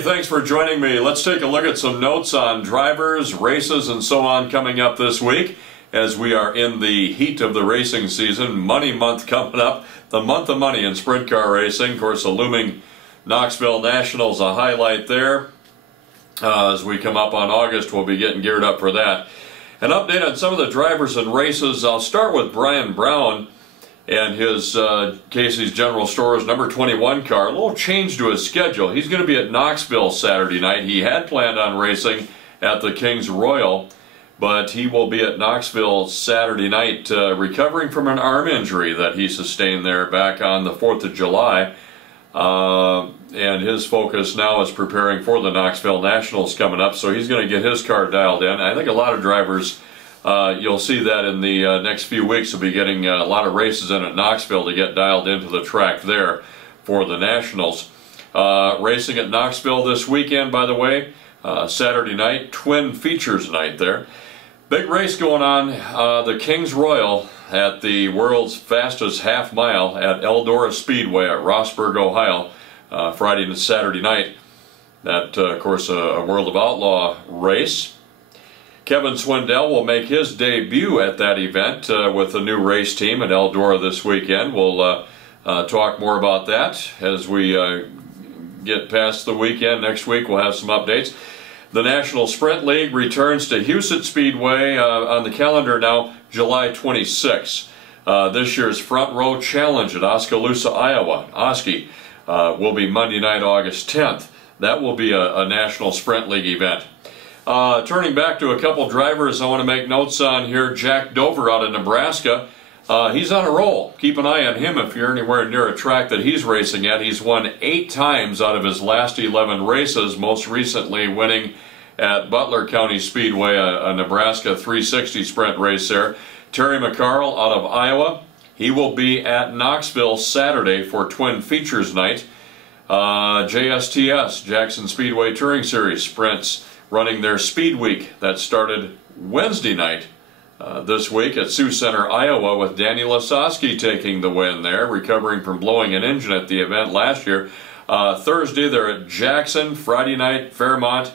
Hey, thanks for joining me. Let's take a look at some notes on drivers, races, and so on coming up this week as we are in the heat of the racing season. Money Month coming up, the month of money in sprint car racing. Of course, the looming Knoxville Nationals, a highlight there. As we come up on August, we'll be getting geared up for that. An update on some of the drivers and races. I'll start with Brian Brown and his Casey's General Stores number 21 car. A little change to his schedule. He's going to be at Knoxville Saturday night. He had planned on racing at the Kings Royal, but he will be at Knoxville Saturday night recovering from an arm injury that he sustained there back on the 4th of July. And his focus now is preparing for the Knoxville Nationals coming up, so he's going to get his car dialed in. I think a lot of drivers, you'll see that in the next few weeks, will be getting a lot of races in at Knoxville to get dialed into the track there for the Nationals. Racing at Knoxville this weekend, by the way, Saturday night, Twin Features night there. Big race going on, the Kings Royal at the world's fastest half mile at Eldora Speedway at Rossburg, Ohio, Friday and Saturday night. That, of course, a World of Outlaw race. Kevin Swindell will make his debut at that event with the new race team at Eldora this weekend. We'll talk more about that as we get past the weekend. Next week we'll have some updates. The National Sprint League returns to Huset Speedway on the calendar now, July 26. This year's Front Row Challenge at Oskaloosa, Iowa, Oski, will be Monday night, August 10th. That will be a National Sprint League event. Turning back to a couple drivers I want to make notes on here. Jack Dover out of Nebraska. He's on a roll. Keep an eye on him if you're anywhere near a track that he's racing at. He's won 8 times out of his last 11 races, most recently winning at Butler County Speedway, a Nebraska 360 sprint race there. Terry McCarl out of Iowa. He will be at Knoxville Saturday for Twin Features night. JSTS, Jackson Speedway Touring Series sprints, running their Speed Week that started Wednesday night this week at Sioux Center, Iowa, with Danny Lasowski taking the win there, recovering from blowing an engine at the event last year. Thursday they're at Jackson, Friday night Fairmont.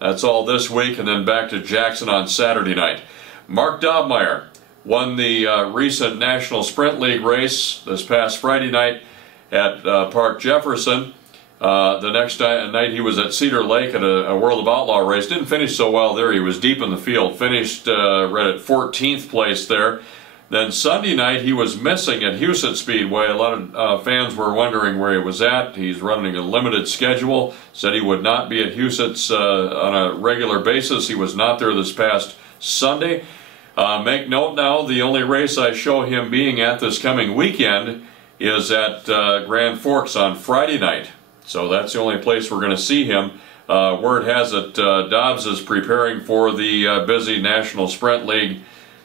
That's all this week, and then back to Jackson on Saturday night. Mark Dobmeyer won the recent National Sprint League race this past Friday night at Park Jefferson. The next night he was at Cedar Lake at a World of Outlaw race. Didn't finish so well there. He was deep in the field. Finished right at 14th place there. Then Sunday night he was missing at Huset Speedway. A lot of fans were wondering where he was at. He's running a limited schedule. Said he would not be at Huset's on a regular basis. He was not there this past Sunday. Make note now, the only race I show him being at this coming weekend is at Grand Forks on Friday night. So that's the only place we're going to see him. Word has it Dobbs is preparing for the busy National Sprint League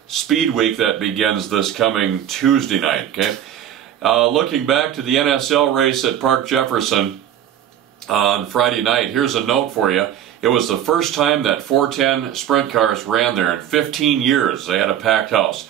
Speed Week that begins this coming Tuesday night. Okay. Looking back to the NSL race at Park Jefferson on Friday night, here's a note for you. It was the first time that 410 sprint cars ran there in 15 years. They had a packed house.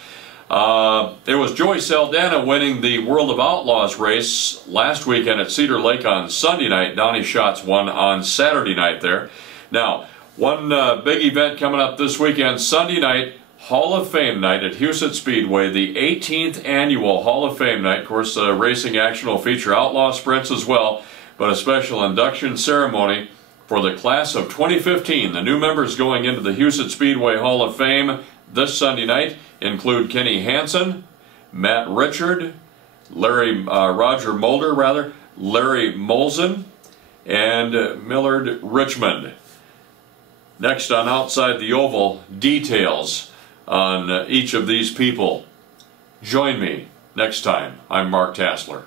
It was Joey Saldana winning the World of Outlaws race last weekend at Cedar Lake on Sunday night. Donnie Schatz won on Saturday night there. Now, one big event coming up this weekend, Sunday night, Hall of Fame night at Huset Speedway, the 18th annual Hall of Fame night. Of course, racing action will feature outlaw sprints as well, but a special induction ceremony for the class of 2015. The new members going into the Huset Speedway Hall of Fame this Sunday night include Kenny Hansen, Matt Richard, Roger Mulder, Larry Molson, and Millard Richmond. Next on Outside the Oval, details on each of these people. Join me next time. I'm Mark Tassler.